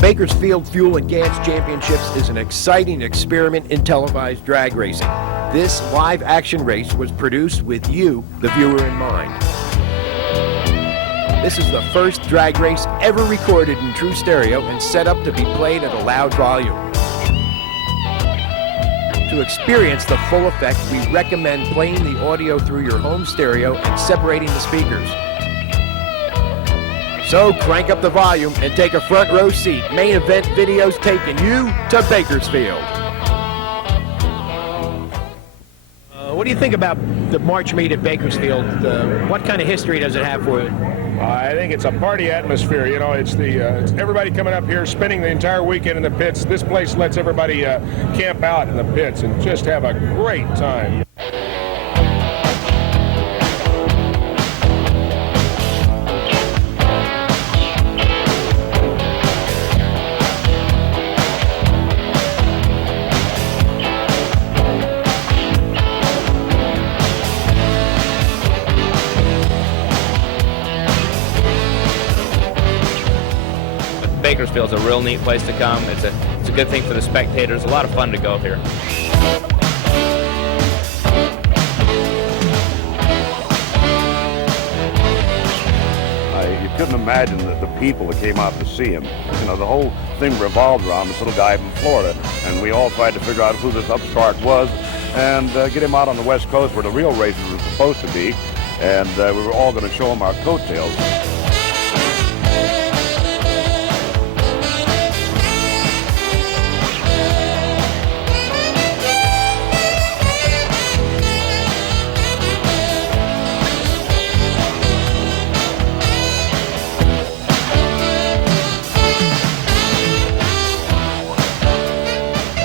Bakersfield Fuel and Gas Championships is an exciting experiment in televised drag racing. This live action race was produced with you, the viewer, in mind. This is the first drag race ever recorded in true stereo and set up to be played at a loud volume. To experience the full effect, we recommend playing the audio through your home stereo and separating the speakers. So crank up the volume and take a front row seat. Main event videos taking you to Bakersfield. What do you think about the March meet at Bakersfield? What kind of history does it have for you? I think it's a party atmosphere. You know, it's everybody coming up here, spending the entire weekend in the pits. This place lets everybody camp out in the pits and just have a great time. Bakersfield's a real neat place to come. It's a good thing for the spectators. A lot of fun to go here. You couldn't imagine the people that came out to see him. You know, the whole thing revolved around this little guy from Florida, and we all tried to figure out who this upstart was and get him out on the West Coast where the real races were supposed to be, and we were all going to show him our coattails.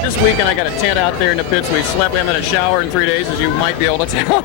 This weekend I got a tent out there in the pits. We slept. We haven't had a shower in 3 days, as you might be able to tell.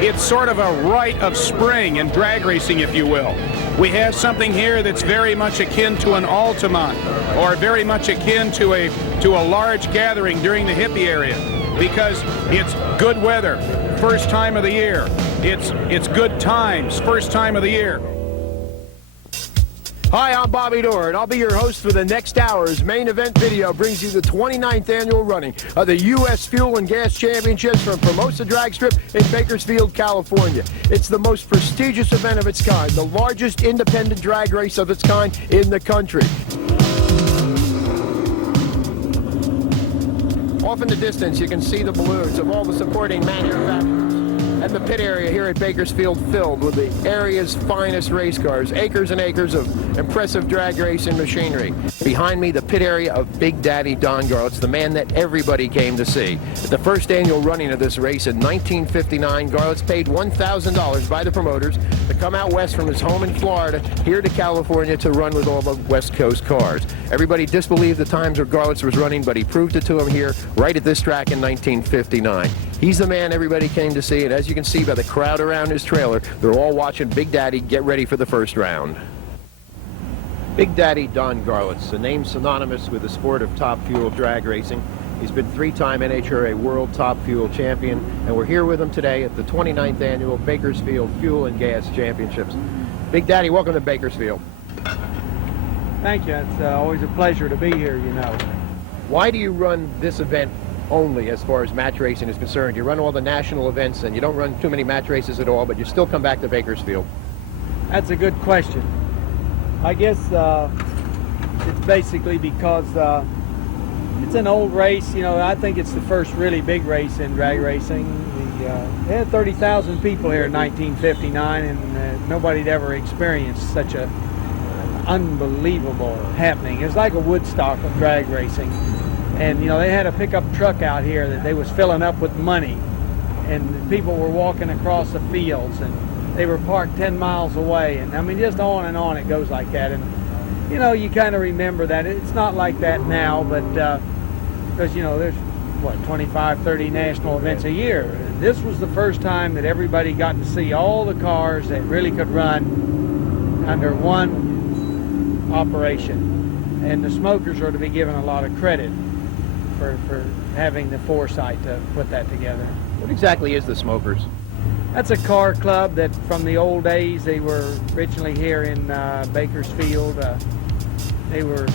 It's sort of a rite of spring in drag racing, if you will. We have something here that's very much akin to an Altamont, or very much akin to a large gathering during the hippie area, because it's good weather, first time of the year. It's good times, first time of the year. Hi, I'm Bobby Doerr, and I'll be your host for the next hour's main event video. Brings you the 29th annual running of the U.S. Fuel and Gas Championships from Famoso Dragstrip in Bakersfield, California. It's the most prestigious event of its kind, the largest independent drag race of its kind in the country. Off in the distance, you can see the balloons of all the supporting manufacturers. And the pit area here at Bakersfield filled with the area's finest race cars, acres and acres of impressive drag racing machinery. Behind me, the pit area of Big Daddy Don Garlits, the man that everybody came to see. At the first annual running of this race in 1959, Garlits paid $1,000 by the promoters to come out west from his home in Florida here to California to run with all the West Coast cars. Everybody disbelieved the times where Garlits was running, but he proved it to them here right at this track in 1959. He's the man everybody came to see, and as you can see by the crowd around his trailer, they're all watching Big Daddy get ready for the first round. Big Daddy Don Garlits, a name synonymous with the sport of top fuel drag racing. He's been three-time NHRA World Top Fuel Champion, and we're here with him today at the 29th Annual Bakersfield Fuel and Gas Championships. Big Daddy, welcome to Bakersfield. Thank you. It's always a pleasure to be here, you know. Why do you run this event only as far as match racing is concerned? You run all the national events and you don't run too many match races at all, but you still come back to Bakersfield. That's a good question. I guess it's basically because it's an old race. You know, I think it's the first really big race in drag racing. They had 30,000 people here in 1959, and nobody had ever experienced such a unbelievable happening. It was like a Woodstock of drag racing. And, you know, they had a pickup truck out here that they was filling up with money, and people were walking across the fields, and they were parked 10 miles away, and I mean, just on and on it goes like that. And, you know, you kind of remember that. It's not like that now, but because, you know, there's, what, 25, 30 national events a year. this was the first time that everybody got to see all the cars that really could run under one operation. And the smokers are to be given a lot of credit for having the foresight to put that together. What exactly is the Smokers? That's a car club that from the old days, they were originally here in Bakersfield. They were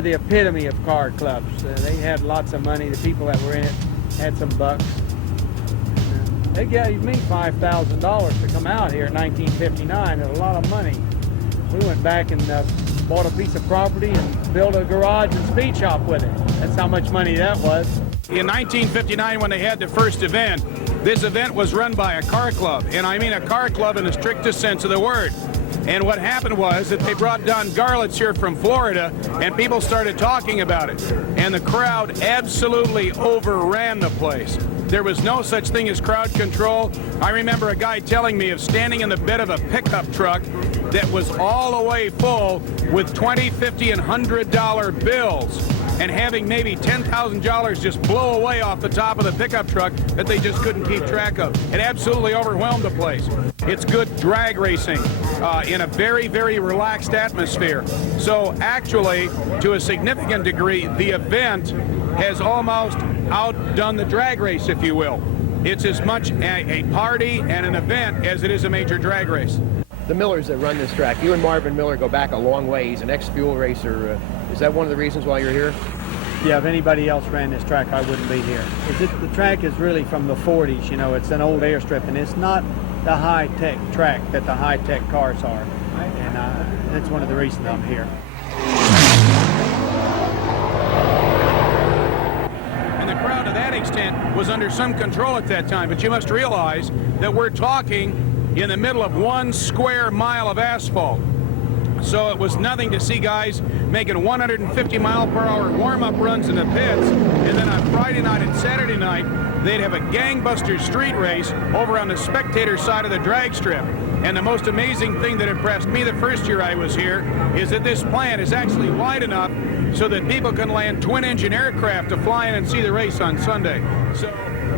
the epitome of car clubs. They had lots of money. The people that were in it had some bucks. They gave me $5,000 to come out here in 1959. That's a lot of money. We went back and bought a piece of property and built a garage and speed shop with it. That's how much money that was. In 1959, when they had the first event, this event was run by a car club, and I mean a car club in the strictest sense of the word. And what happened was that they brought Don Garlits here from Florida, and people started talking about it. And the crowd absolutely overran the place. There was no such thing as crowd control. I remember a guy telling me of standing in the bed of a pickup truck that was all the way full with $20, $50, and $100 bills, and having maybe $10,000 just blow away off the top of the pickup truck that they just couldn't keep track of. It absolutely overwhelmed the place. It's good drag racing in a very, very relaxed atmosphere. So actually, to a significant degree, the event has almost outdone the drag race, if you will. It's as much a party and an event as it is a major drag race. The Millers that run this track, you and Marvin Miller go back a long way. He's an ex-fuel racer. Is that one of the reasons why you're here? Yeah, if anybody else ran this track, I wouldn't be here. The track is really from the 40s, you know, it's an old airstrip, and it's not the high-tech track that the high-tech cars are. And that's one of the reasons I'm here. And the crowd to that extent was under some control at that time, but you must realize that we're talking in the middle of 1 square mile of asphalt. So it was nothing to see guys making 150-mile-per-hour warm-up runs in the pits, and then on Friday night and Saturday night, they'd have a gangbuster street race over on the spectator side of the drag strip. And the most amazing thing that impressed me the first year I was here is that this plant is actually wide enough so that people can land twin-engine aircraft to fly in and see the race on Sunday. So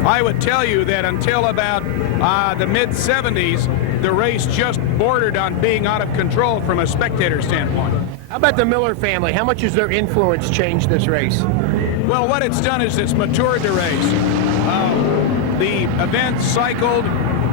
I would tell you that until about the mid-70s, the race just bordered on being out of control from a spectator standpoint. How about the Miller family? How much has their influence changed this race? Well, what it's done is it's matured the race. The event cycled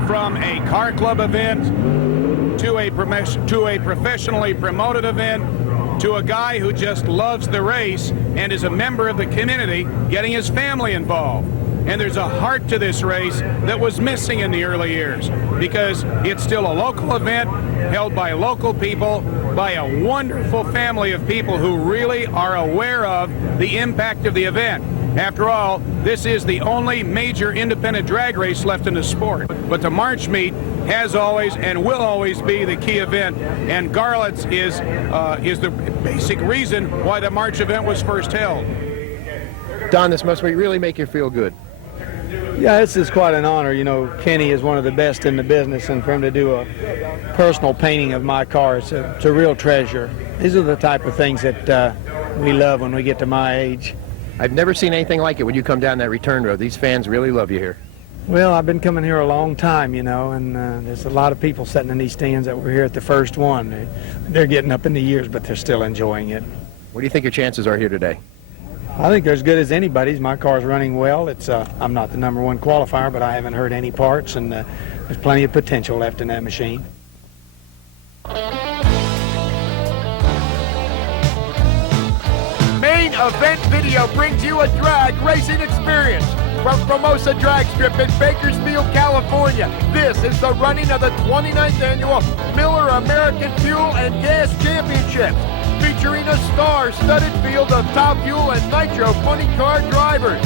from a car club event to a professionally promoted event to a guy who just loves the race and is a member of the community, getting his family involved. And there's a heart to this race that was missing in the early years because it's still a local event held by local people, by a wonderful family of people who really are aware of the impact of the event. After all, this is the only major independent drag race left in the sport. But the March meet has always and will always be the key event, and Garlits is the basic reason why the March event was first held. Don, this must really make you feel good. Yeah, this is quite an honor. You know, Kenny is one of the best in the business, and for him to do a personal painting of my car, it's a real treasure. These are the type of things that we love when we get to my age. I've never seen anything like it when you come down that return road. These fans really love you here. Well, I've been coming here a long time, you know, and there's a lot of people sitting in these stands that were here at the first one. They're getting up in the years, but they're still enjoying it. What do you think your chances are here today? I think they're as good as anybody's. My car's running well. It's I'm not the #1 qualifier, but I haven't heard any parts, and there's plenty of potential left in that machine. Main Event Video brings you a drag racing experience from Famoso Dragstrip in Bakersfield, California. This is the running of the 29th Annual Miller American Fuel and Gas Championships, featuring a star-studded field of top fuel and nitro funny car drivers.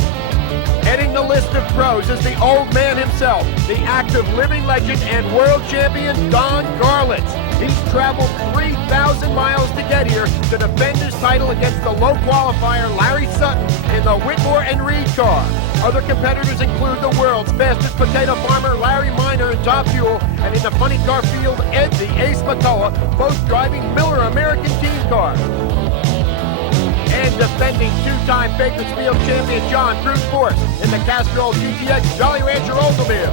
Heading the list of pros is the old man himself, the active living legend and world champion Don Garlits. He's traveled 3,000 miles to get here to defend his title against the low qualifier Larry Sutton in the Whitmore and Reed car. Other competitors include the world's fastest potato farmer Larry Miner in top fuel, and in the funny car field, Ed the Ace Matoa, both driving Miller American team cars. And defending two-time Bakersfield champion John brute force in the Castrol GTX Jolly Rancher Oldsmobile.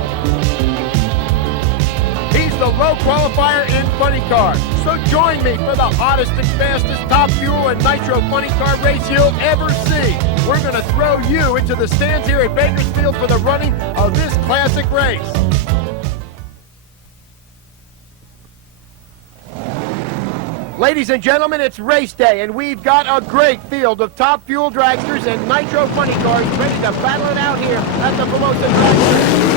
He's the low qualifier in funny car. So join me for the hottest and fastest top fuel and nitro funny car race you'll ever see. We're going to throw you into the stands here at Bakersfield for the running of this classic race. Ladies and gentlemen, it's race day, and we've got a great field of top fuel dragsters and nitro funny cars ready to battle it out here at the Famoso Dragstrip.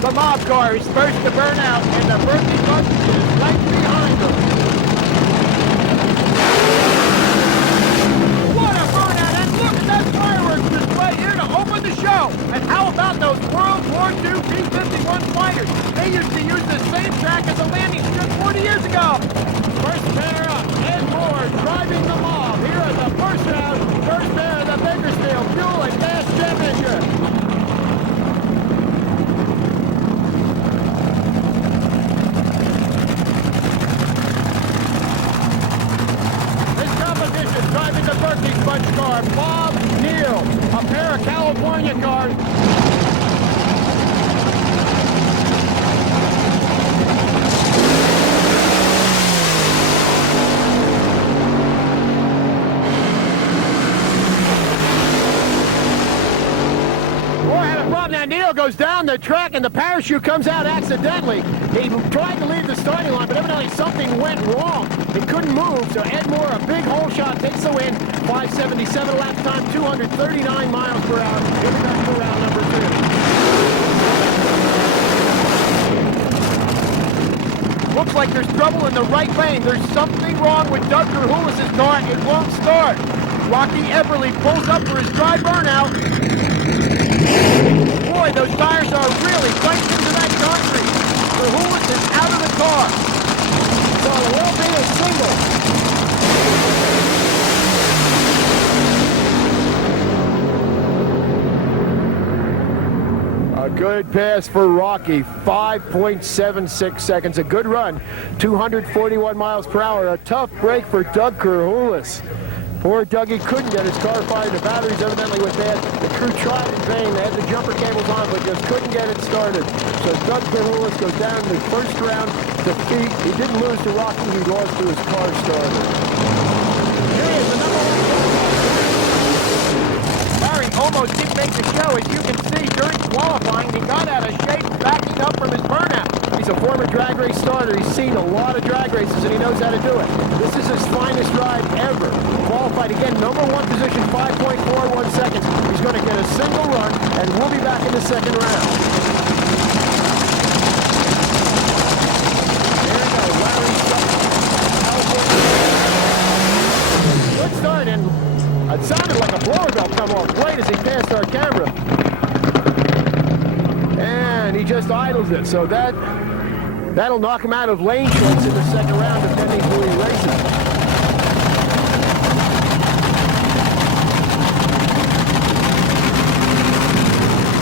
The mob car is first to burn out, and the birthday bus is right behind them. What a burnout, and look at that fireworks display here to open the show. And how about those World War II B-51 fighters? They used to use the same track as a landing strip 40 years ago. First pair up, Ed Moore driving the mob here at the first round, first pair of the Bakersfield Fuel and Gas Championship. This competition driving the Berkeley Sponge car, Bob Neal, a pair of California cars. Now Neal goes down the track and the parachute comes out accidentally. He tried to leave the starting line, but evidently something went wrong. He couldn't move, so Ed Moore, a big hole shot, takes the win. 5:77 lap time, 239 miles per hour. Here we go for round number 2. Looks like there's trouble in the right lane. There's something wrong with Doug Kerhulis's car. It won't start. Rocky Everly pulls up for his dry burnout. Boy, those tires are really biting into that concrete. Kerhulis is out of the car. So it will be a single. A good pass for Rocky, 5.76 seconds. A good run, 241 miles per hour. A tough break for Doug Kerhulis. Poor Dougie couldn't get his car fired. The batteries evidently were bad. The crew tried in vain. They had the jumper cables on, but just couldn't get it started. So Doug Kerhulis goes down in the first round defeat. He didn't lose to Rocky. He lost to his car starter. Here is the number 1. Larry almost didn't make the show. As you can see, during qualifying, he got out of shape backing up from his burnout. He's a former drag race starter. He's seen a lot of drag races, and he knows how to do it. This is his finest ride ever. Qualified again, number 1 position, 5.41 seconds. He's going to get a single run, and we'll be back in the second round. There we go, Larry. Good start, and it sounded like a blower belt come off right as he passed our camera. And he just idles it, so that'll knock him out of lane choice in the second round, depending who he races.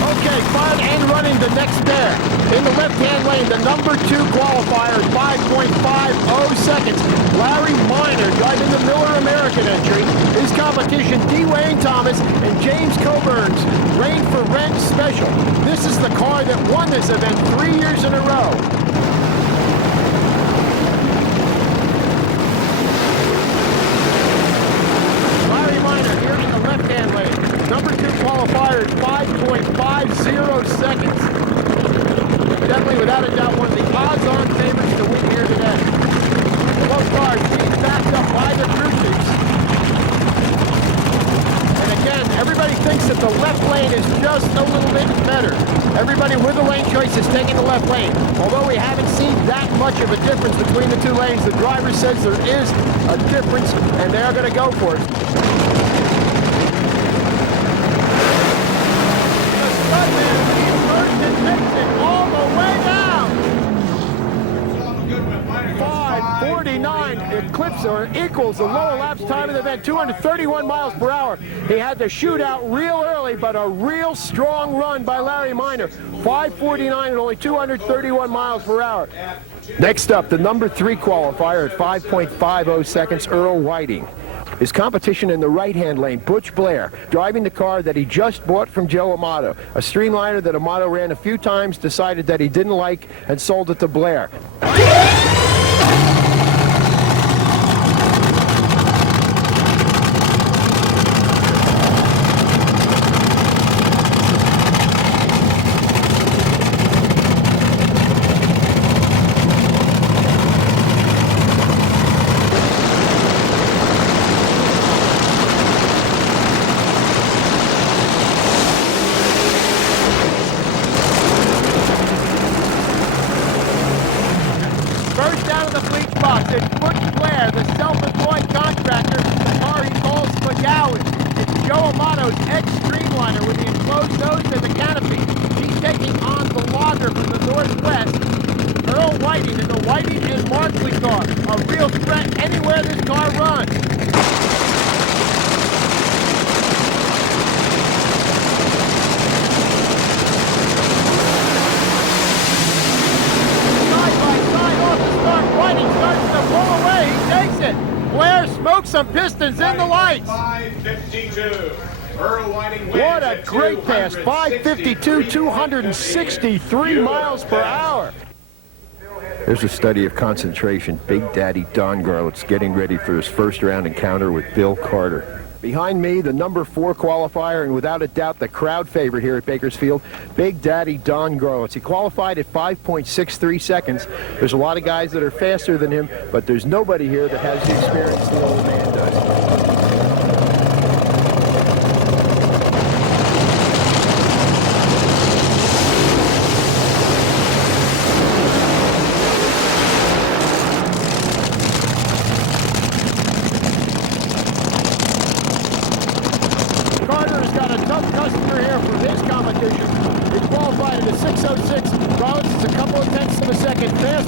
Okay, fun and running the next pair. In the left-hand lane, the number 2 qualifier, 5.50 seconds. Larry Minor driving the Miller American entry. His competition, Dwayne Thomas and James Coburn's Rain for Rent Special. This is the car that won this event 3 years in a row. Larry Minor here in the left-hand lane. Number 2 qualifier at 5.50 seconds. Definitely, without a doubt, one of the odds-on favorites to win here today. Both cars being backed up by the crew chiefs. And again, everybody thinks that the left lane is just a little bit better. Everybody with a lane choice is taking the left lane. Although we haven't seen that much of a difference between the 2 lanes, the driver says there is a difference, and they're going to go for it. The Studman leads first and takes it all the way down. 5:49 eclipses or equals the lower laps time of the event, 231 miles per hour. He had to shoot out real early, but a real strong run by Larry Minor. 5:49 at only 231 miles per hour. Next up, the number 3 qualifier at 5.50 seconds, Earl Whiting. His competition in the right-hand lane, Butch Blair, driving the car that he just bought from Joe Amato, a streamliner that Amato ran a few times, decided that he didn't like, and sold it to Blair. Some pistons in the lights. 552. Earl Whiting wins. What a great pass. 552, 263 miles per hour. There's a study of concentration. Big Daddy Don Garlits getting ready for his first round encounter with Bill Carter. Behind me, the number 4 qualifier, and without a doubt the crowd favorite here at Bakersfield, Big Daddy Don Garlits. He qualified at 5.63 seconds. There's a lot of guys that are faster than him, but there's nobody here that has the experience the old man does.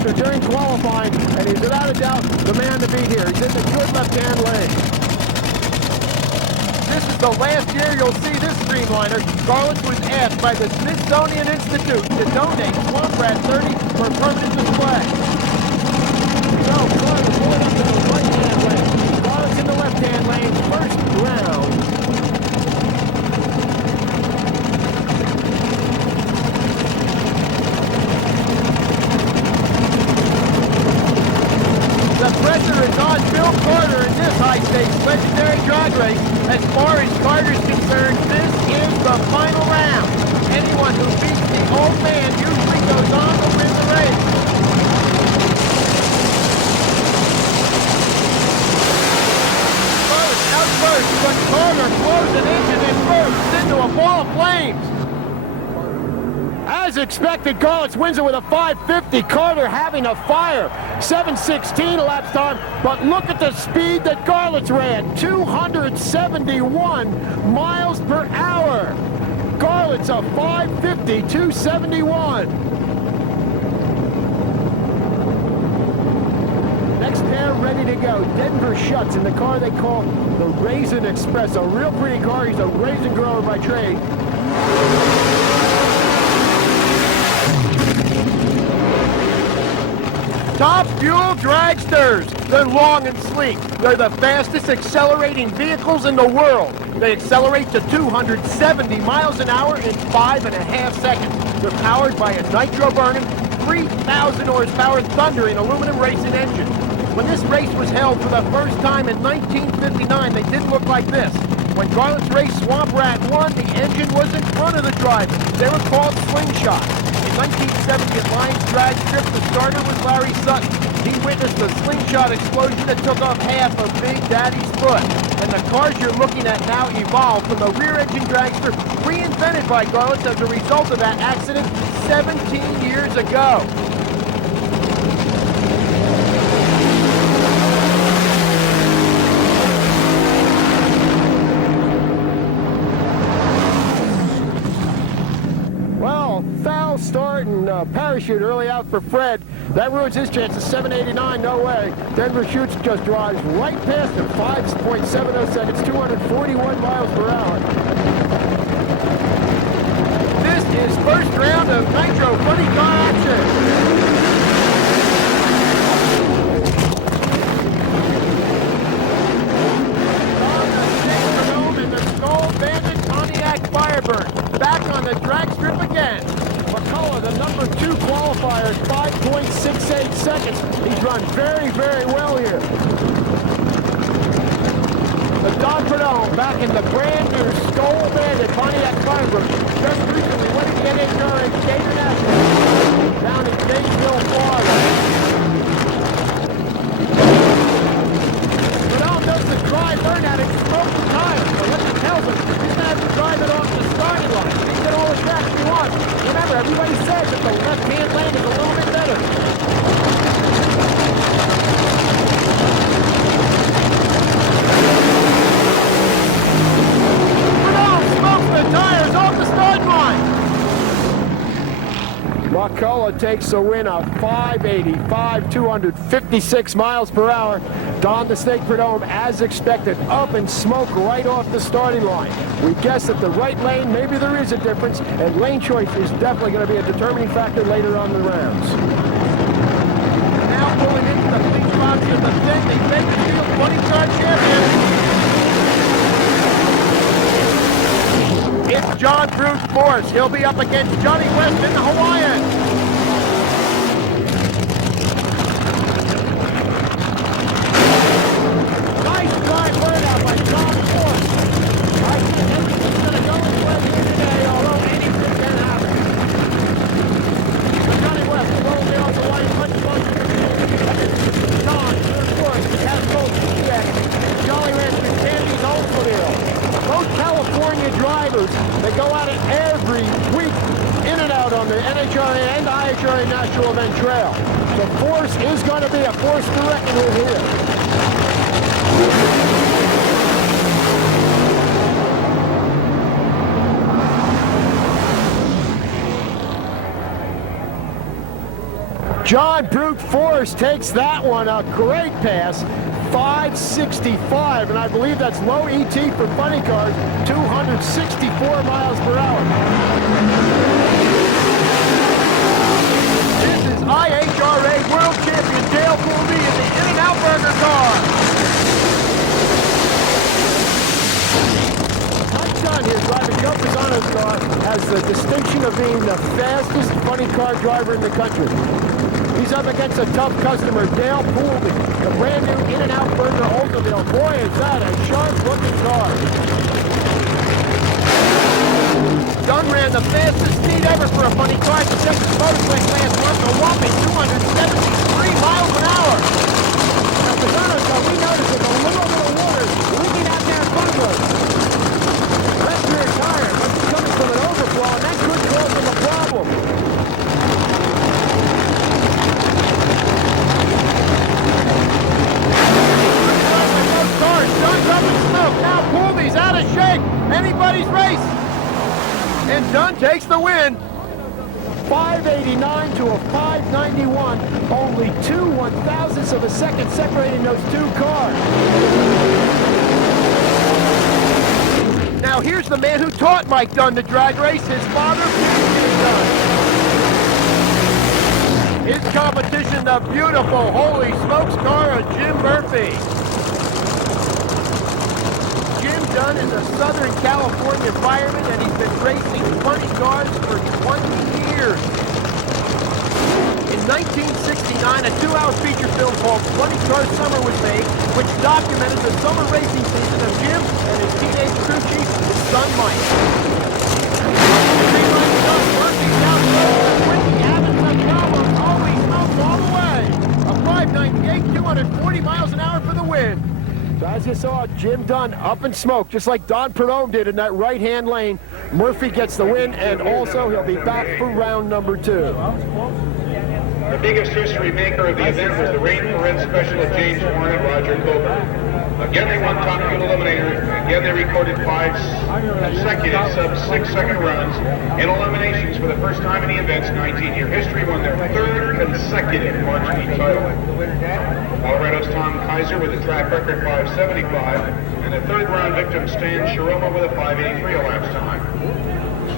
During qualifying, and he's without a doubt the man to beat here. He's in the good left-hand lane. This is the last year you'll see this streamliner. Garlits was asked by the Smithsonian Institute to donate Swamp Rat 30 for permanent display. So, Garlits going up to the right-hand lane. Garlits in the left-hand lane, first round. Pressure is on Bill Carter in this high-stakes legendary drag race. As far as Carter's concerned, this is the final round. Anyone who beats the old man usually goes on to win the race. Carter's out first, but Carter blows an engine and bursts into a ball of flames. As expected, Garlits wins it with a 550. Carter having a fire. 7:16 elapsed time, but look at the speed that Garlits ran. 271 miles per hour. Garlits a 550, 271. Next pair ready to go. Denver Schutz in the car they call the Raisin Express. A real pretty car. He's a raisin grower by trade. Top Fuel Dragsters. They're long and sleek. They're the fastest accelerating vehicles in the world. They accelerate to 270 miles an hour in 5.5 seconds. They're powered by a nitro-burning, 3,000 horsepower thundering aluminum racing engine. When this race was held for the first time in 1959, they didn't look like this. When Garlits raced Swamp Rat 1, the engine was in front of the driver. They were called slingshot. In 1970 at Lions Drag Strip, the starter was Larry Sutton. He witnessed a slingshot explosion that took off half of Big Daddy's foot. And the cars you're looking at now evolved from the rear-engine dragster reinvented by Garlits as a result of that accident 17 years ago. Foul start and parachute early out for Fred. That ruins his chances. 789, no way. Denver Schutz just drives right past him. 5.70 seconds, 241 miles per hour. This is first round of Nitro Funny Car action. there at 5.68 seconds. He's run very, very well here. The Don Perdome back in the brand new Skull Bandit Pontiac Firebird. Just recently winning the NHRA Gator National down in Gainesville, Florida. Perdome does the dry burnout and smoke the tires. So what that tells us, he's going to have to drive it off the starting line. He can get all the traction he wants. Remember, everybody says that the left-hand lane is a little bit better. The tires off the start line. McCullough takes the win of 585, 256 miles per hour. Don the Snake Perdome, as expected, up and smoke right off the starting line. We guess that the right lane, maybe there is a difference, and lane choice is definitely going to be a determining factor later on in the rounds. Now pulling into the lead box of the defending Bakersfield 20-car champion. It's John Brute Force. He'll be up against Johnny West in the Hawaiian. Nice dry burnout by John Force. I think he's going to go with West here today, although anything can happen. But Johnny West will roll me off the line much closer. John Brute Force has both TX and Jolly Rancher Candy's Oldsmobile. Both California drivers, they go at it every week, in and out on the NHRA and IHRA National Event Trail. The force is going to be a force to reckon with here. John Brute Force takes that one, a great pass. 565, and I believe that's low ET for funny cars, 264 miles per hour. This is IHRA World Champion Dale Pooley in the In-N-Out Burger car. Mike Dunn here driving Joe Pisano's car has the distinction of being the fastest funny car driver in the country. He's up against a tough customer, Dale Pooley, the brand new In-N-Out Burger Oldsmobile. Boy, is that a sharp-looking car. Dunn ran the fastest speed ever for a funny car at the Texas Motor Race last month, a whopping 273 miles an hour. Now, Pisano's car, we noticed there's a little bit of water leaking out there in front of us. Left rear tire must be coming from an overflow, and that could cause them a problem. Dunn's up in smoke. Now Pooley's out of shape. Anybody's race. And Dunn takes the win. 589 to a 591. Only 2 1,000ths of a second separating those two cars. Now here's the man who taught Mike Dunn to drag race, his father, Dunn. His competition, the beautiful Holy Smokes car of Jim Murphy. Dunn is a Southern California fireman, and he's been racing funny cars for 20 years. In 1969, a 2-hour feature film called Funny Car Summer was made, which documented the summer racing season of Jim and his teenage crew chief, his son Mike. Murphy's down the road, Whitney having some problems, always smokes all the way. A 598, 240 miles an hour for the win. So as you saw, Jim Dunn up in smoke, just like Don Perdome did in that right-hand lane. Murphy gets the win, and also he'll be back for round number 2. The biggest history maker of the event was the Rain for Red special of James Warren and Roger Coburn. Again, they won Top Fuel Eliminator. Again, they recorded 5 consecutive sub-6-second runs in eliminations for the first time in the event's 19-year history, won their 3rd consecutive March Heat title. Colorado's Tom Kaiser with a track record 575, and the 3rd round victim Stan Shiroma with a 583 elapsed time.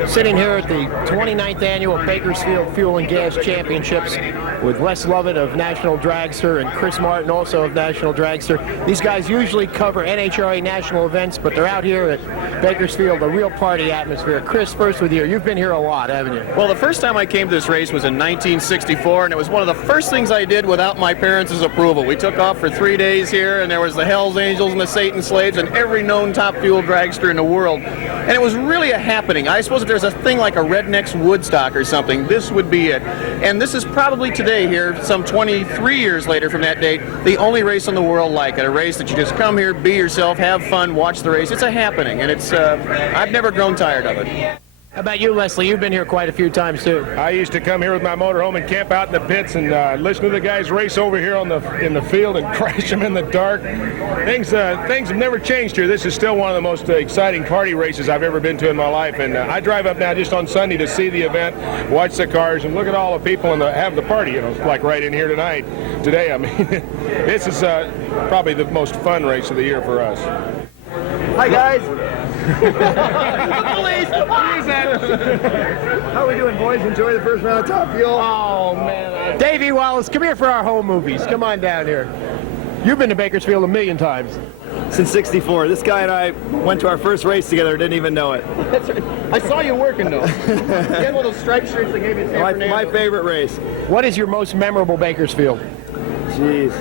Sitting here at the 29th annual Bakersfield Fuel and Gas Championships with Wes Lovett of National Dragster and Chris Martin also of National Dragster. These guys usually cover NHRA national events, but they're out here at Bakersfield, a real party atmosphere. Chris, first with you. You've been here a lot, haven't you? Well, the first time I came to this race was in 1964, and it was one of the first things I did without my parents' approval. We took off for 3 days here, and there was the Hells Angels and the Satan Slaves and every known top fuel dragster in the world. And it was really a happening. I suppose if there's a thing like a Redneck's Woodstock or something, this would be it. And this is probably today here, some 23 years later from that date, the only race in the world like it. A race that you just come here, be yourself, have fun, watch the race. It's a happening, and it's I've never grown tired of it. How about you, Leslie? You've been here quite a few times, too. I used to come here with my motorhome and camp out in the pits and listen to the guys race over here in the field and crash them in the dark. Things have never changed here. This is still one of the most exciting party races I've ever been to in my life. And I drive up now just on Sunday to see the event, watch the cars, and look at all the people and have the party. You know, like right in here tonight, today. I mean, this is probably the most fun race of the year for us. Hi guys. Police! How are we doing, boys? Enjoy the first round of Top Fuel? Oh, man. Davey Wallace, come here for our home movies. Come on down here. You've been to Bakersfield a million times. Since '64. This guy and I went to our first race together, didn't even know it. That's right. I saw you working, though. You had one of those striped shirts they gave you at San My favorite race. What is your most memorable Bakersfield? Jeez.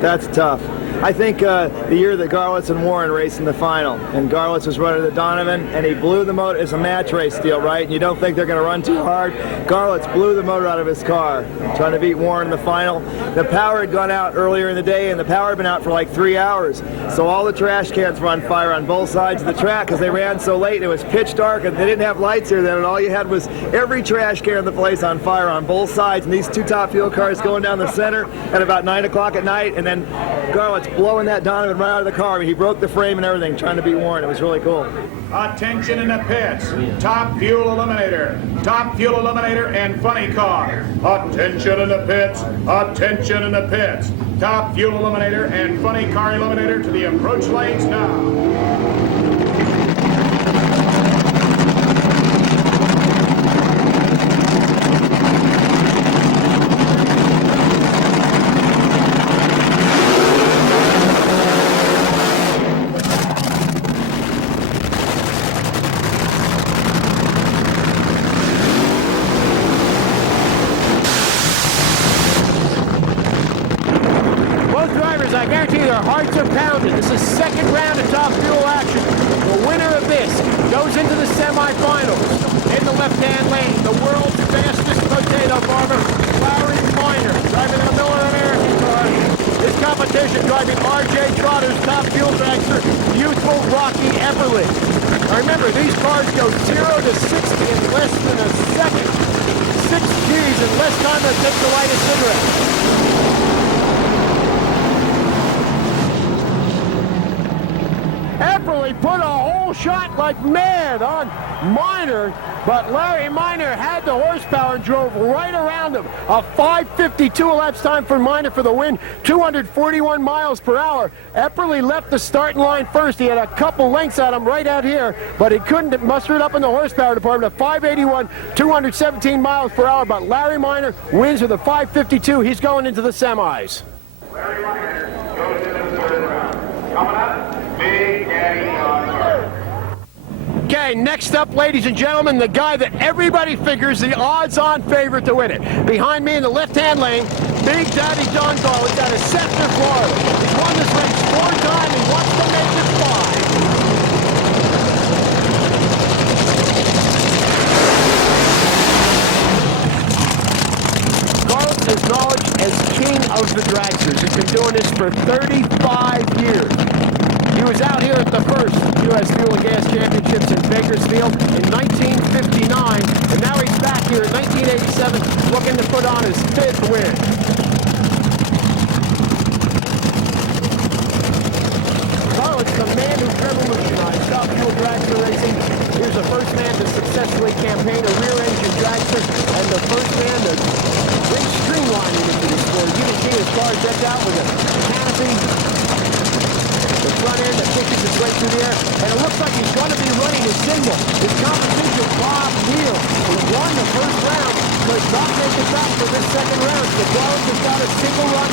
That's tough. I think the year that Garlitz and Warren raced in the final, and Garlitz was running the Donovan, and he blew the motor. It's a match race deal, right? And you don't think they're going to run too hard. Garlitz blew the motor out of his car, trying to beat Warren in the final. The power had gone out earlier in the day, and the power had been out for like 3 hours. So all the trash cans were on fire on both sides of the track because they ran so late. It was pitch dark, and they didn't have lights here then, and all you had was every trash can in the place on fire on both sides, and these two top fuel cars going down the center at about 9 o'clock at night, and then Garlitz blowing that Donovan right out of the car. I mean, he broke the frame and everything trying to beat Warren. It was really cool. Attention in the pits. Top Fuel Eliminator. Top Fuel Eliminator and Funny Car. Attention in the pits. Attention in the pits. Top Fuel Eliminator and Funny Car Eliminator to the approach lanes now. I guarantee their hearts are pounding. This is second round of Top Fuel action. The winner of this goes into the semifinals. In the left-hand lane, the world's fastest potato farmer, Larry Miner, driving a Miller American car. This competition driving R.J. Trotter's Top Fuel dragster, youthful Rocky Epperly. Now remember, these cars go 0 to 60 in less than a second. 6 G's in less time than it takes to light a cigarette. Epperly put a whole shot like mad on Miner, but Larry Miner had the horsepower and drove right around him. A 5:52 elapsed time for Miner for the win, 241 miles per hour. Epperly left the starting line first. He had a couple lengths at him right out here, but he couldn't muster it up in the horsepower department. A 581, 217 miles per hour, but Larry Miner wins with a 5:52. He's going into the semis. Larry Miner goes into the third round. Coming up, Big Daddy John. Okay, next up, ladies and gentlemen, the guy that everybody figures the odds-on favorite to win it. Behind me in the left-hand lane, Big Daddy John Garlitz out of Sefton, Florida. He's won this race 4 times. He wants to make it 5. Garlitz is acknowledged as king of the dragsters. He's been doing this for 35 years. He was out here at the first U.S. Fuel and Gas Championships in Bakersfield in 1959, and now he's back here in 1987 looking to put on his 5th win. Garlitz, the man who revolutionized top fuel dragster racing. He was the first man to successfully campaign a rear-engine dragster, and the first man to bring streamlining into the sport. You can see his car decked out with a canopy, the front end that pushes its way through the air, and it looks like he's going to be running his symbol. His competition that Bob Neal, who won the first round, does not make it back for this second round. The Garland has got a single run.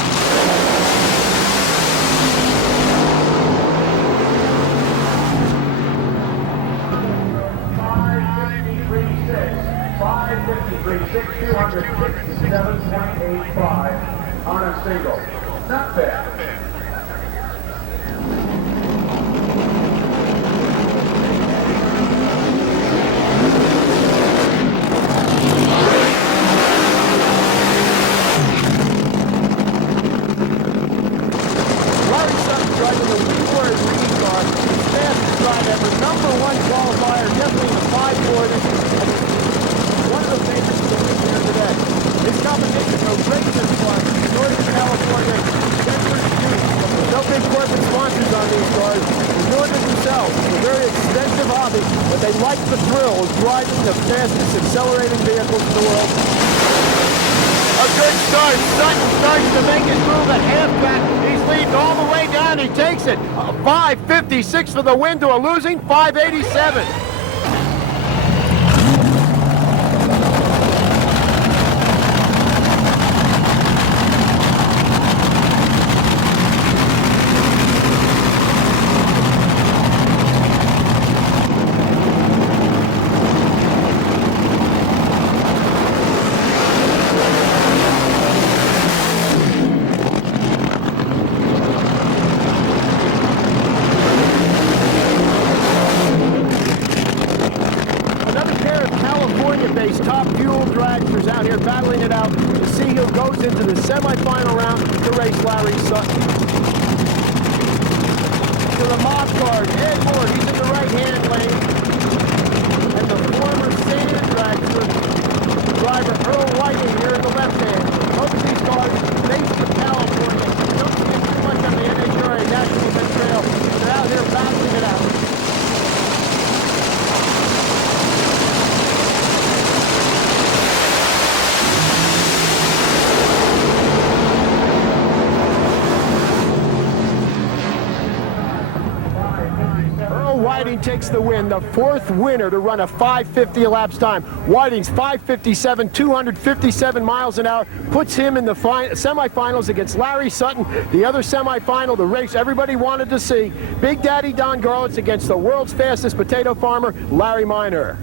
267.85 on a single. Not bad. Driving the Wingward leading car, his fastest ride ever, #1 qualifier, definitely in the 540. One of the favorites of the week here today. His competition, no Racers Club, Northern California, Denver Students. No big corporate sponsors on these cars. They're doing it themselves. It's a very expensive hobby, but they like the thrill of driving the fastest accelerating vehicles in the world. A good start. Sutton starts to make his move at halfback. He's leading all the way down. He takes it. 5:56 for the win to a losing 5:87. Top fuel dragsters out here battling it out to see who goes into the semifinal round to race Larry Sutton. To the mob card, Ed Moore, he's in the right-hand lane. And the former senior dragster driver Earl Whiting here in the left hand. Both of these cars based in California. Don't get too much on the NHRA National Event Trail. They're out here battling it out. Whiting takes the win, the fourth winner to run a 5:50 elapsed time. Whiting's 5:57, 257 miles an hour, puts him in the semifinals against Larry Sutton. The other semifinal, the race everybody wanted to see, Big Daddy Don Garlitz against the world's fastest potato farmer, Larry Minor.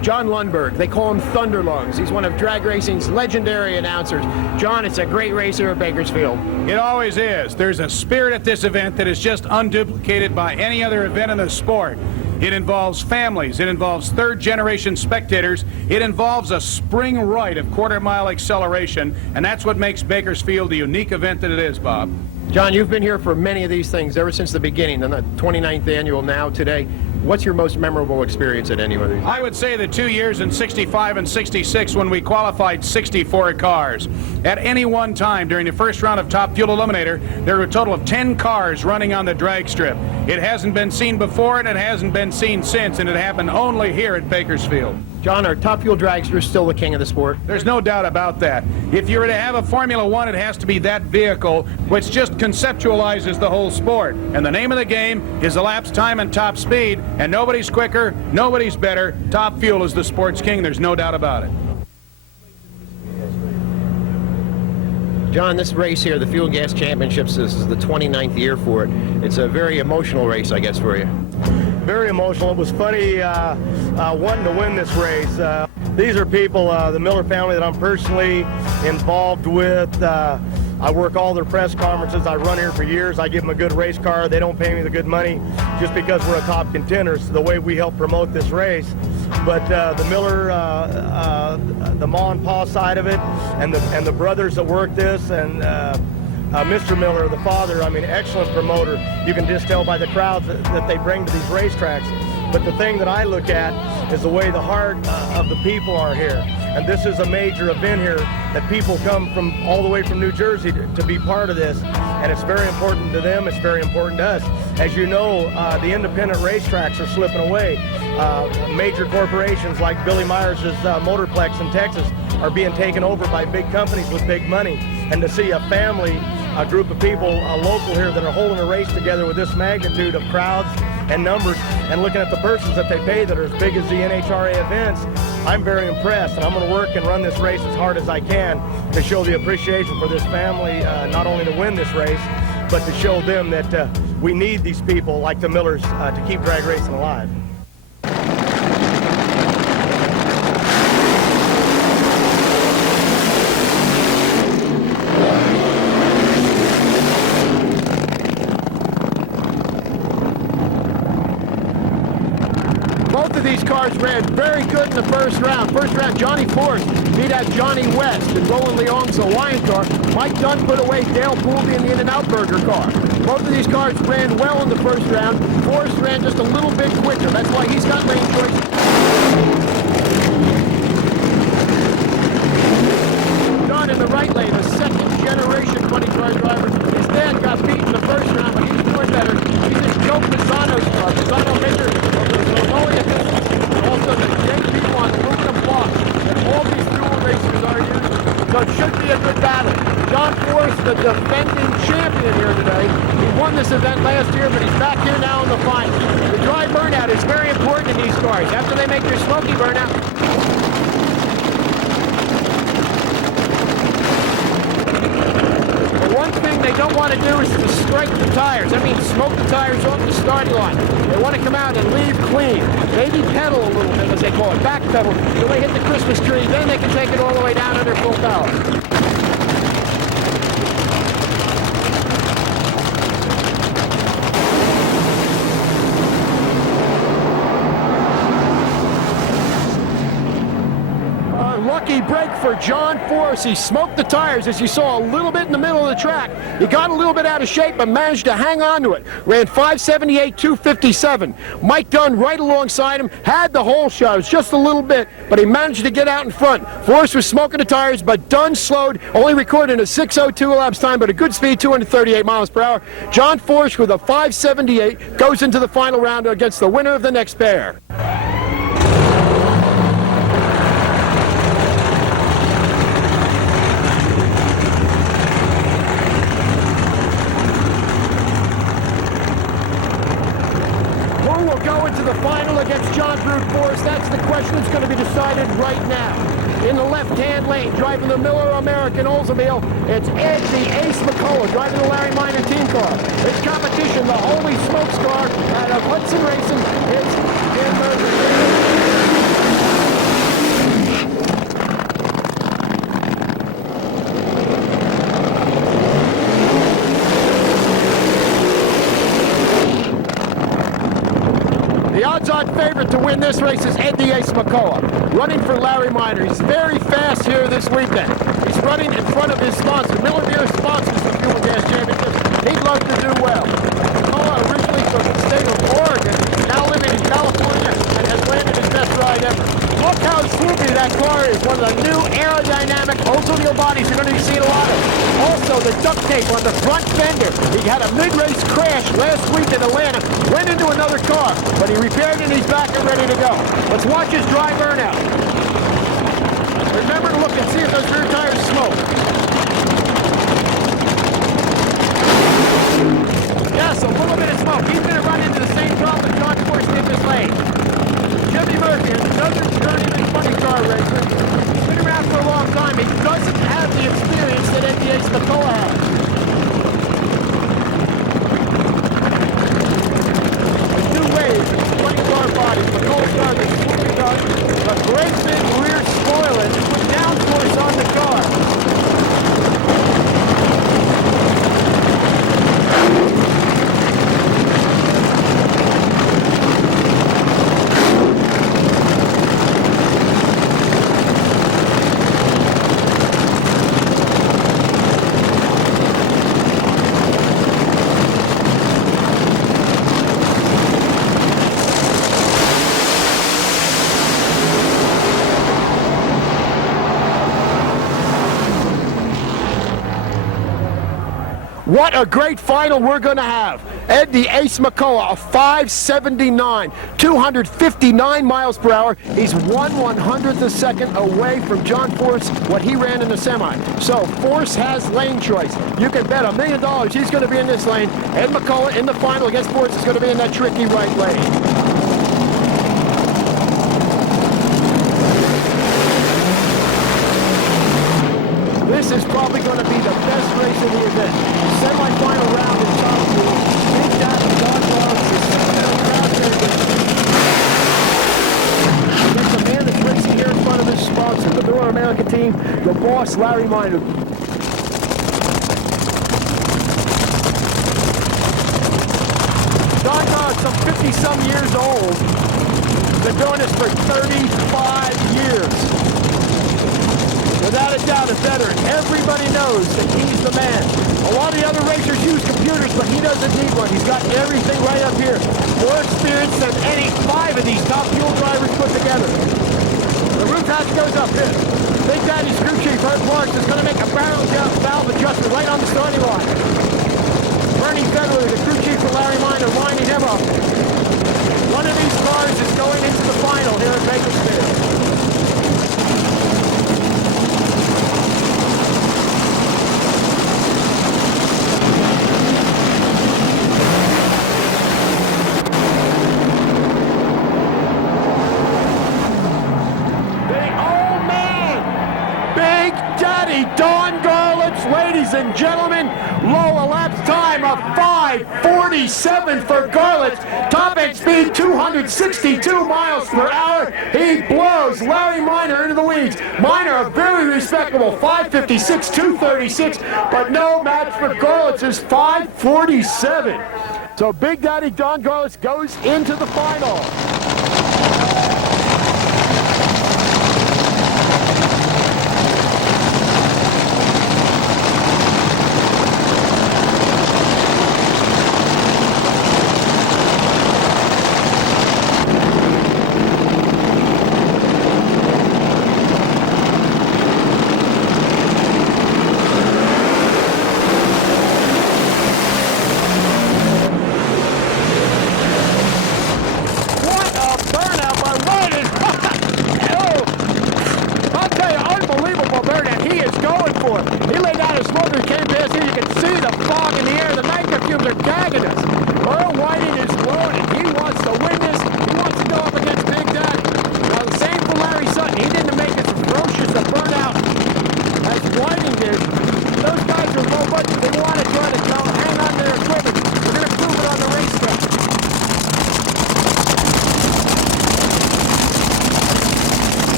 John Lundberg, they call him Thunder Lungs. He's one of drag racing's legendary announcers. John, it's a great racer at Bakersfield. It always is. There's a spirit at this event that is just unduplicated by any other event in the sport. It involves families. It involves third-generation spectators. It involves a spring right of quarter-mile acceleration, and that's what makes Bakersfield the unique event that it is, Bob. John, you've been here for many of these things ever since the beginning, and the 29th annual now today. What's your most memorable experience at any of these? I would say the 2 years in 65 and 66 when we qualified 64 cars. At any one time during the first round of Top Fuel Eliminator, there were a total of 10 cars running on the drag strip. It hasn't been seen before and it hasn't been seen since, and it happened only here at Bakersfield. John, are Top Fuel dragsters still the king of the sport? There's no doubt about that. If you were to have a Formula One, it has to be that vehicle, which just conceptualizes the whole sport. And the name of the game is elapsed time and top speed, and nobody's quicker, nobody's better. Top Fuel is the sport's king, there's no doubt about it. John, this race here, the Fuel and Gas Championships, this is the 29th year for it. It's a very emotional race, I guess, for you. Very emotional. It was funny wanting to win this race. These are people, the Miller family that I'm personally involved with. I work all their press conferences. I run here for years. I give them a good race car. They don't pay me the good money just because we're a top contender. It's the way we help promote this race. But the Miller, the ma and pa side of it, and the brothers that work this, and Mr. Miller, the father, I mean, excellent promoter. You can just tell by the crowds that they bring to these racetracks. But the thing that I look at is the way the heart of the people are here. And this is a major event here that people come from all the way from New Jersey to be part of this. And it's very important to them. It's very important to us. As you know, the independent racetracks are slipping away. Major corporations like Billy Myers' Motorplex in Texas are being taken over by big companies with big money. And to see a family, a group of people, local here that are holding a race together with this magnitude of crowds and numbers, and looking at the purses that they pay that are as big as the NHRA events, I'm very impressed, and I'm going to work and run this race as hard as I can to show the appreciation for this family, not only to win this race, but to show them that we need these people like the Millers to keep drag racing alive. Both of these cars ran very good in the first round. First round, Johnny Forrest beat out Johnny West and Roland Leong's Hawaiian car. Mike Dunn put away Dale Poolby in the In-N-Out Burger car. Both of these cars ran well in the first round. Forrest ran just a little bit quicker. That's why he's got lane choice. Dunn in the right lane, a second-generation 20-car driver. His dad got beat in the first round, but he's doing better. He just choked Pisano's car. Pisano maker of the Magnolia business, and also the JP1 aluminum block that all these dual racers are using. So it should be a good battle. John Forrest, the defending champion here today. He won this event last year, but he's back here now in the final. The dry burnout is very important in these cars. After they make their smoky burnout, one thing they don't want to do is to strike the tires. That means smoke the tires off the starting line. They want to come out and leave clean. Maybe pedal a little bit, as they call it, back pedal, till they hit the Christmas tree. Then they can take it all the way down under full power. Lucky break for John Forrest. He smoked the tires, as you saw, a little bit in the middle of the track. He got a little bit out of shape, but managed to hang on to it. Ran 578, 257. Mike Dunn right alongside him, had the whole shot. It was just a little bit, but he managed to get out in front. Forrest was smoking the tires, but Dunn slowed, only recording a 6:02 elapsed time, but a good speed, 238 miles per hour. John Forrest with a 578 goes into the final round against the winner of the next pair. The final against John Brute Forrest. That's the question that's going to be decided right now. In the left-hand lane, driving the Miller American Oldsmobile, it's Ed the Ace McCullough driving the Larry Minor team car. It's competition, the Holy Smokes car out of Hudson Racing. It's Dan Murphy. The odds-on favorite to win this race is Ed the Ace McCullough, running for Larry Minor. He's very fast here this weekend. He's running in front of his sponsor. Miller Beer sponsors the Fuel and Gas Championships. He'd love to do well. McCullough, originally from the state of Oregon, now living in California, and has landed his best ride ever. Look how swoopy that car is. One of the new aerodynamic Oldsmobile bodies you're going to be seeing a lot of. Also, the duct tape on the front fender. He had a mid-race crash last week in Atlanta, went into another car, but he repaired it and he's back and ready to go. Let's watch his dry burnout. Remember to look and see if those rear tires smoke. Yes, a little bit of smoke. He's going to run into the same problem that John Forrest did this lane. Jimmy Murphy is another journeyman funny car racer. He's been around for a long time. He doesn't have the experience that Ed the Ace McCullough has. The two waves, 20-car bodies, McCullough's car, the swooping car, a great big rear spoiler to put downforce on the car. What a great final we're going to have. Ed the Ace McCullough, a 579, 259 miles per hour. He's 1/100th a second away from John Force, what he ran in the semi. So Force has lane choice. You can bet $1 million he's going to be in this lane. Ed McCullough in the final against Force is going to be in that tricky right lane. This is probably going to be the best race of the event. Semi-final round in top fuel. Big Daddy Don Rollins is against a man that's racing here in front of his sponsor, the Miller America team, the boss, Larry Miner. Don Rollins, some 50-some years old. Been doing this for 35 years. Without a doubt, a veteran. Everybody knows that he's the man. A lot of the other racers use computers, but he doesn't need one. He's got everything right up here. More experience than any 5 of these top fuel drivers put together. The roof hatch goes up here. Big Daddy's crew chief, Herb Clark, is going to make a barrel valve adjustment right on the starting line. Bernie Federer, the crew chief for Larry Miner, lining him up. One of these cars is going into the final here at Bakersfield. Don Garlitz, ladies and gentlemen, low elapsed time of 5:47 for Garlitz. Top end speed 262 miles per hour. He blows Larry Miner into the weeds. Miner a very respectable 5:56, 236, but no match for Garlitz's 5:47. So Big Daddy Don Garlitz goes into the final.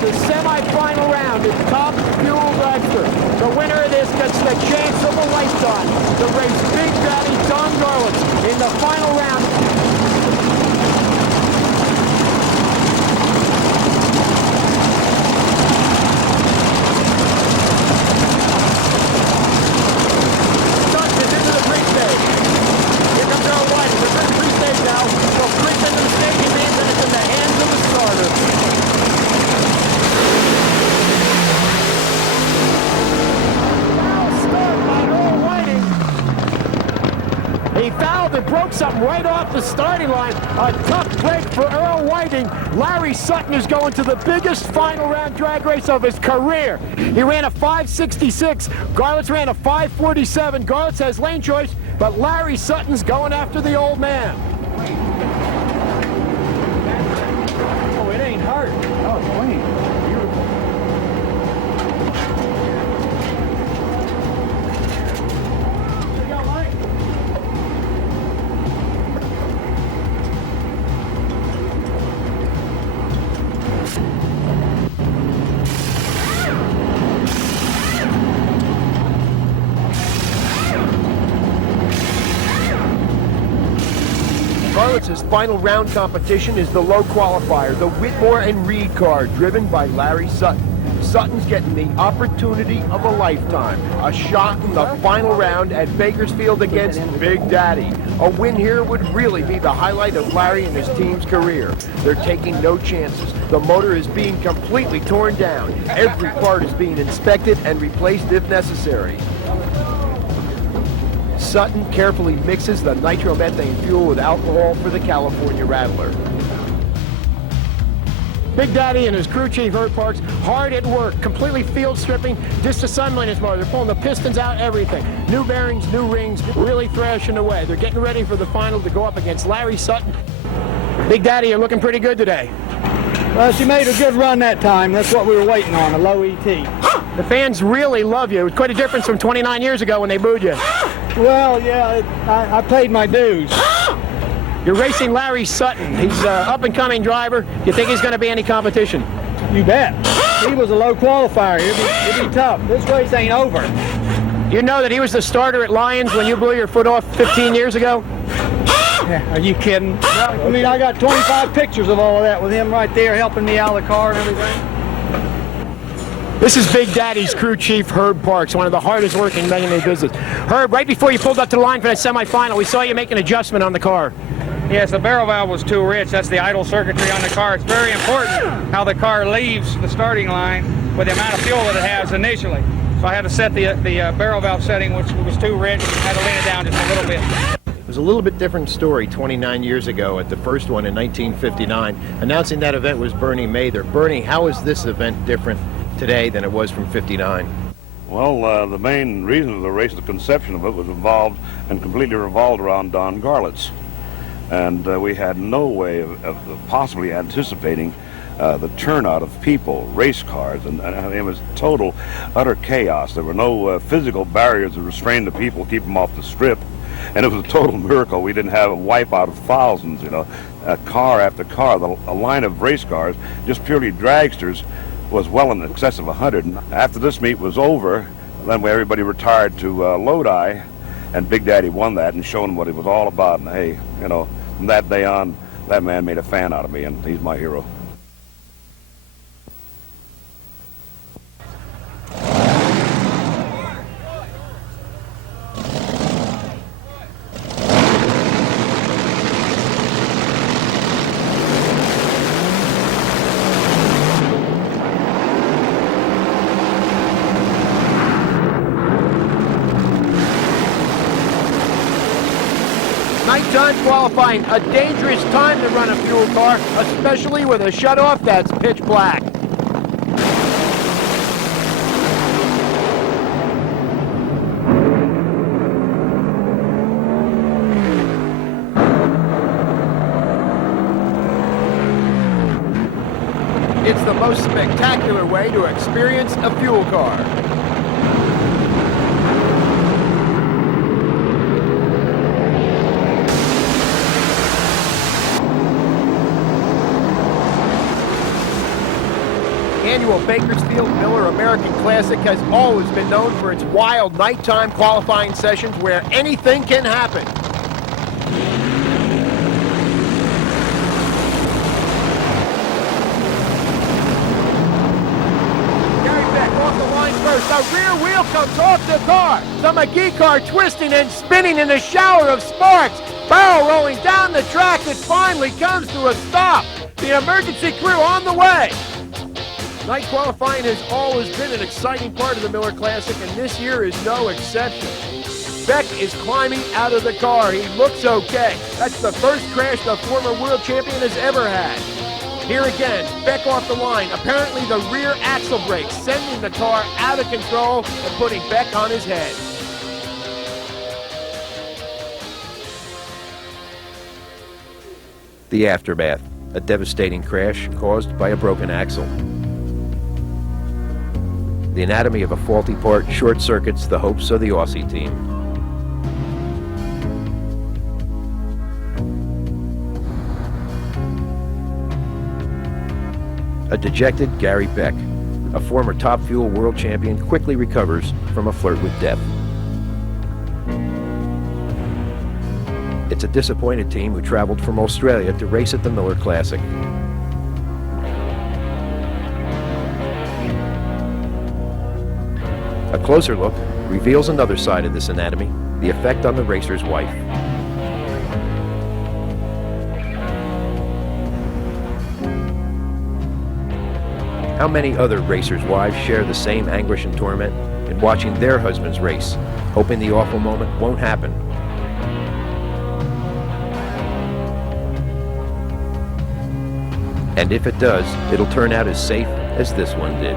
The semi-final round is top fuel dragster. The winner of this gets the chance of a lifetime to race Big Daddy Don Garlitz in the final round. Something right off the starting line. A tough break for Earl Whiting. Larry Sutton is going to the biggest final round drag race of his career. He ran a 5:66. Garlitz ran a 5:47. Garlitz has lane choice, but Larry Sutton's going after the old man. Oh, it ain't hard. Oh, it's clean. Beautiful. Garlitz's final round competition is the low qualifier, the Whitmore and Reed car, driven by Larry Sutton. Sutton's getting the opportunity of a lifetime, a shot in the final round at Bakersfield against Big Daddy. A win here would really be the highlight of Larry and his team's career. They're taking no chances. The motor is being completely torn down. Every part is being inspected and replaced if necessary. Sutton carefully mixes the nitromethane fuel with alcohol for the California Rattler. Big Daddy and his crew chief, Herb Parks, hard at work, completely field stripping, disassembling his motor. They're pulling the pistons out, everything. New bearings, new rings, really thrashing away. They're getting ready for the final to go up against Larry Sutton. Big Daddy, you're looking pretty good today. Well, she made a good run that time. That's what we were waiting on, a low ET. The fans really love you. It was quite a difference from 29 years ago when they booed you. Well, yeah, I paid my dues. You're racing Larry Sutton. He's an up-and-coming driver. You think he's going to be any competition? You bet. He was a low qualifier. It'd be tough. This race ain't over. You know that he was the starter at Lions when you blew your foot off 15 years ago? Yeah, are you kidding? I mean, I got 25 pictures of all of that with him right there helping me out of the car and everything. This is Big Daddy's crew chief, Herb Parks, one of the hardest working men in the business. Herb, right before you pulled up to the line for that semifinal, we saw you make an adjustment on the car. Yes, the barrel valve was too rich. That's the idle circuitry on the car. It's very important how the car leaves the starting line with the amount of fuel that it has initially. So I had to set the barrel valve setting, which was too rich. I had to lean it down just a little bit. It was a little bit different story 29 years ago at the first one in 1959. Announcing that event was Bernie Mather. Bernie, how is this event different today than it was from 59? Well, the main reason of the race, the conception of it, was involved and completely revolved around Don Garlitz. And we had no way of possibly anticipating the turnout of people, race cars, and it was total, utter chaos. There were no physical barriers to restrain the people, keep them off the strip. And it was a total miracle. We didn't have a wipeout of thousands, you know, car after car. A line of race cars, just purely dragsters, was well in excess of 100. And after this meet was over, then everybody retired to Lodi, and Big Daddy won that and showed him what it was all about. And hey, you know, from that day on, that man made a fan out of me, and he's my hero. Nighttime qualifying, a dangerous time to run a fuel car, especially with a shutoff that's pitch black. It's the most spectacular way to experience a fuel car. Annual Bakersfield Miller American Classic has always been known for its wild nighttime qualifying sessions where anything can happen. Gary Beck off the line first. The rear wheel comes off the car. The McGee car twisting and spinning in a shower of sparks. Barrel rolling down the track. It finally comes to a stop. The emergency crew on the way. Night qualifying has always been an exciting part of the Miller Classic, and this year is no exception. Beck is climbing out of the car. He looks okay. That's the first crash the former world champion has ever had. Here again, Beck off the line. Apparently the rear axle brake sending the car out of control and putting Beck on his head. The aftermath, a devastating crash caused by a broken axle. The anatomy of a faulty part short-circuits the hopes of the Aussie team. A dejected Gary Beck, a former Top Fuel world champion, quickly recovers from a flirt with death. It's a disappointed team who traveled from Australia to race at the Miller Classic. A closer look reveals another side of this anatomy, the effect on the racer's wife. How many other racers' wives share the same anguish and torment in watching their husbands race, hoping the awful moment won't happen? And if it does, it'll turn out as safe as this one did.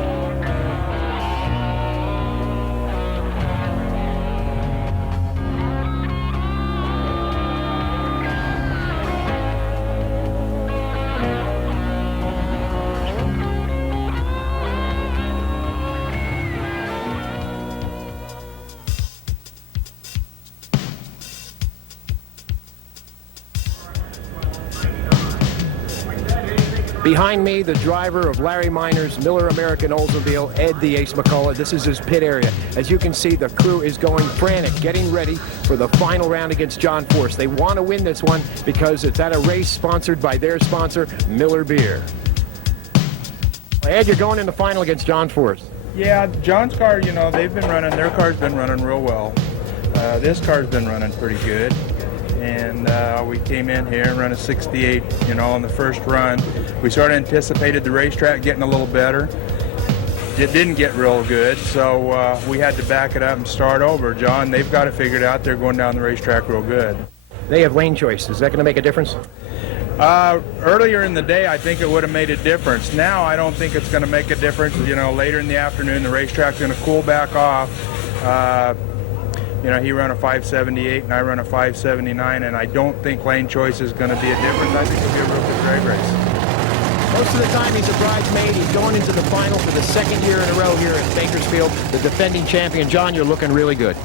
Behind me, the driver of Larry Minor's Miller American Oldsmobile, Ed the Ace McCullough. This is his pit area. As you can see, the crew is going frantic, getting ready for the final round against John Force. They want to win this one because it's at a race sponsored by their sponsor, Miller Beer. Ed, you're going in the final against John Force. Yeah, John's car, you know, they've been running, their car's been running real well. This car's been running pretty good. And we came in here and run a 68, you know, on the first run. We sort of anticipated the racetrack getting a little better. It didn't get real good, so we had to back it up and start over. John, they've got it figured out. They're going down the racetrack real good. They have lane choice. Is that going to make a difference? Earlier in the day, I think it would have made a difference. Now, I don't think it's going to make a difference. You know, later in the afternoon, the racetrack's going to cool back off. You know, he ran a 578 and I run a 579, and I don't think lane choice is going to be a difference. I think it'll be a real good drag race. Most of the time he's a bridesmaid. He's going into the final for the second year in a row here at Bakersfield. The defending champion. John, you're looking really good.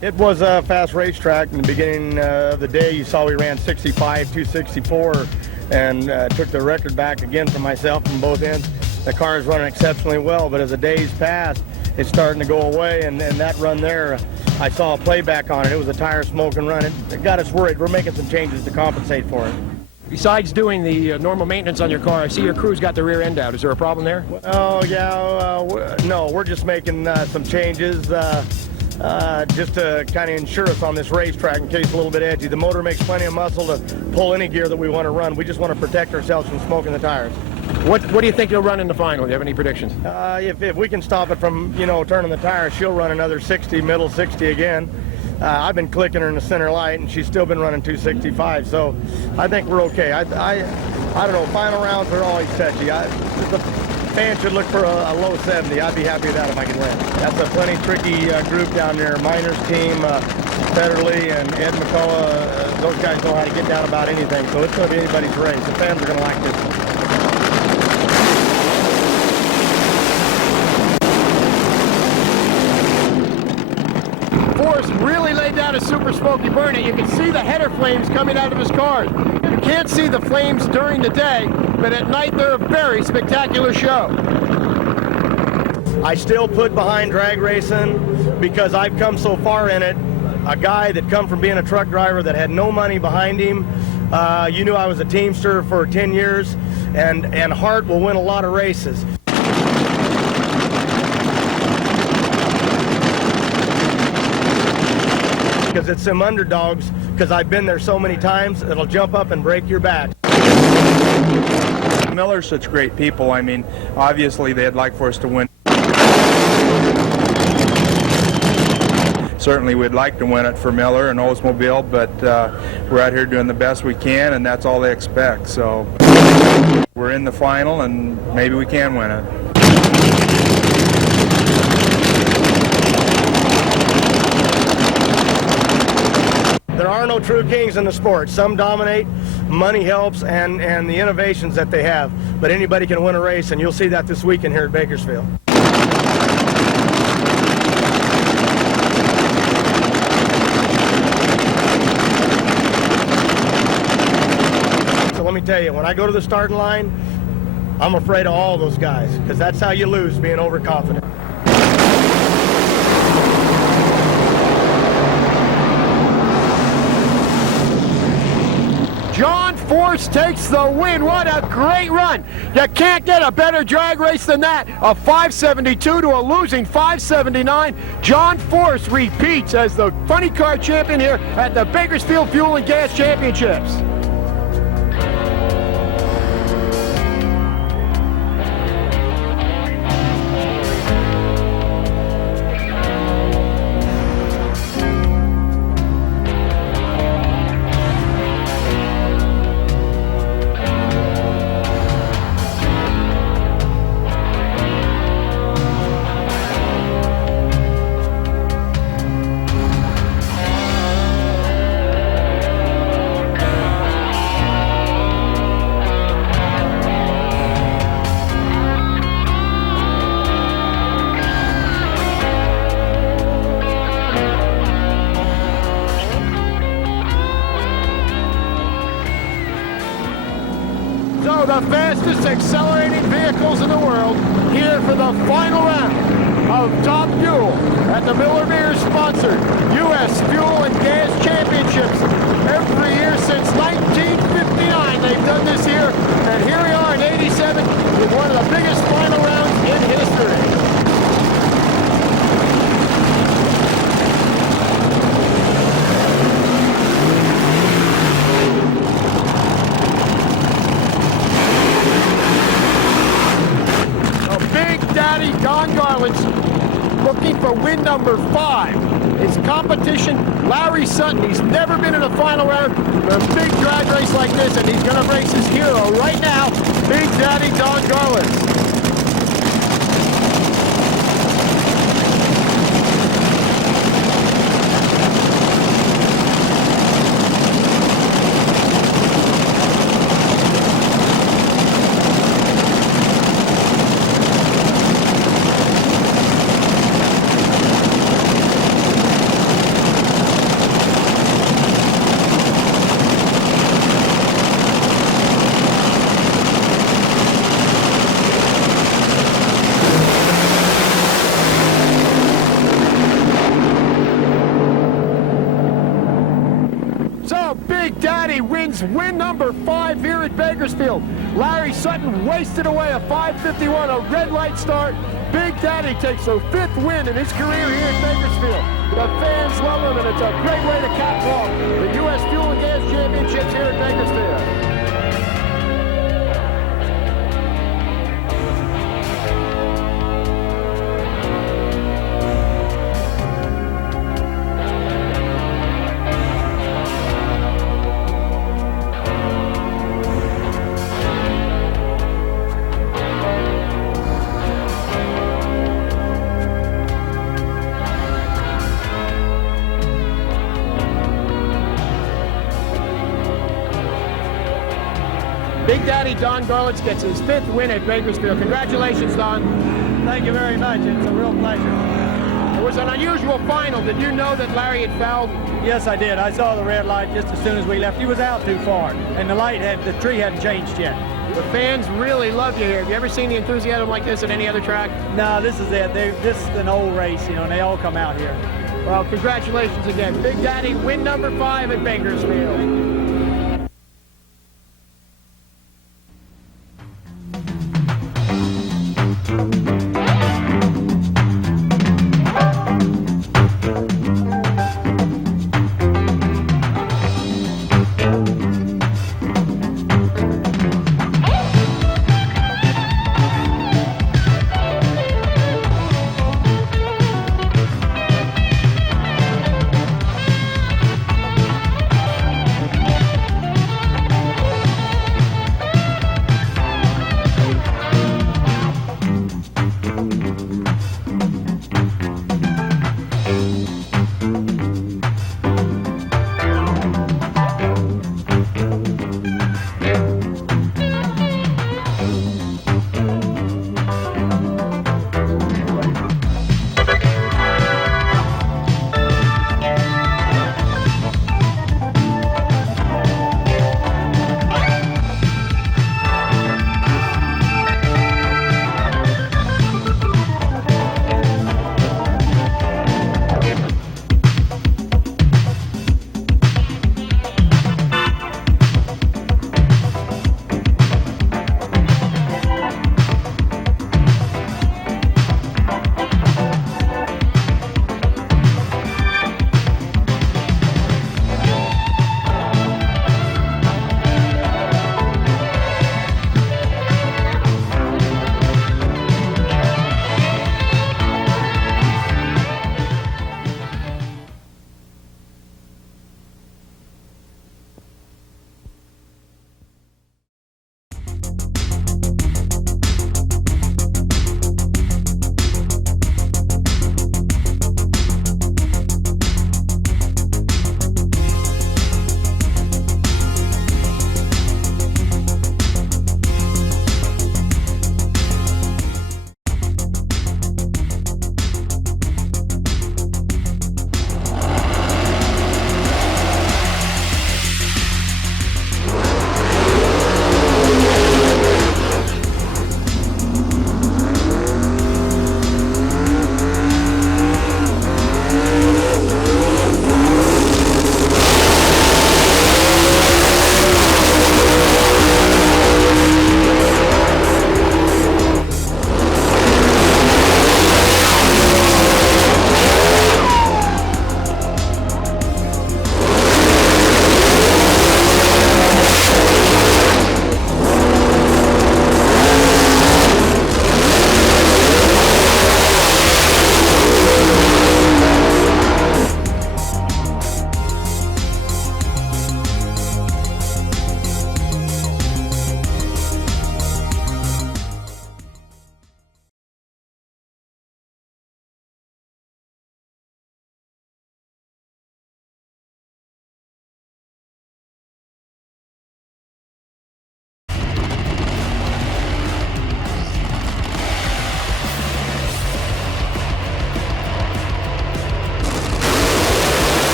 It was a fast racetrack. In the beginning of the day, you saw we ran 65, 264, and took the record back again for myself from both ends. The car is running exceptionally well, but as the days passed, it's starting to go away, and that run there, I saw a playback on it. It was a tire smoking run. It got us worried. We're making some changes to compensate for it. Besides doing the normal maintenance on your car, I see your crew's got the rear end out. Is there a problem there? Oh, yeah. No, we're just making some changes just to kind of ensure us on this racetrack in case it's a little bit edgy. The motor makes plenty of muscle to pull any gear that we want to run. We just want to protect ourselves from smoking the tires. What do you think you'll run in the final? Do you have any predictions? If we can stop it from, you know, turning the tires, she'll run another 60, middle 60 again. I've been clicking her in the center light, and she's still been running 265, so I think we're okay. I don't know, final rounds are always touchy. The fans should look for a low 70. I'd be happy with that if I can win. That's a plenty tricky group down there. Minor's team, Federley and Ed McCullough, those guys know how to get down about anything, so it's going to be anybody's race. The fans are going to like this one. Force really laid down a super smoky burn. You can see the header flames coming out of his car. You can't see the flames during the day, but at night they're a very spectacular show. I still put behind drag racing because I've come so far in it. A guy that come from being a truck driver that had no money behind him. You knew I was a teamster for 10 years, and heart will win a lot of races. Because it's some underdogs, because I've been there so many times, it'll jump up and break your back. Miller's such great people. I mean, obviously they'd like for us to win. Certainly we'd like to win it for Miller and Oldsmobile, but we're out here doing the best we can, and that's all they expect. So we're in the final, and maybe we can win it. There are no true kings in the sport. Some dominate, money helps, and the innovations that they have. But anybody can win a race, and you'll see that this weekend here at Bakersfield. So let me tell you, when I go to the starting line, I'm afraid of all those guys, because that's how you lose, being overconfident. Force takes the win. What a great run. You can't get a better drag race than that. A 572 to a losing 579. John Force repeats as the funny car champion here at the Bakersfield Fuel and Gas Championships. So the fastest accelerating vehicles in the world here for the final round of Top Fuel at the Miller Beer sponsored U.S. Fuel and Gas Championships. Every year since 1959 they've done this here, and here we are in 87 with one of the biggest final rounds in history. Don Garland's looking for win number 5. His competition, Larry Sutton. He's never been in a final round of a big drag race like this, and he's going to race his hero right now, Big Daddy Don Garland. Win number 5 here at Bakersfield. Larry Sutton wasted away a 5:51, a red light start. Big Daddy takes a 5th win in his career here at Bakersfield. The fans love him, and it's a great way to cap off the U.S. Fuel and Gas Championships here at Bakersfield. Big Daddy Don Garland gets his 5th win at Bakersfield. Congratulations, Don. Thank you very much. It's a real pleasure. It was an unusual final. Did you know that Larry had fouled? Yes, I did. I saw the red light just as soon as we left. He was out too far, and the tree hadn't changed yet. The fans really love you here. Have you ever seen the enthusiasm like this at any other track? No, this is it. This is an old race, you know, and they all come out here. Well, congratulations again. Big Daddy, win number 5 at Bakersfield.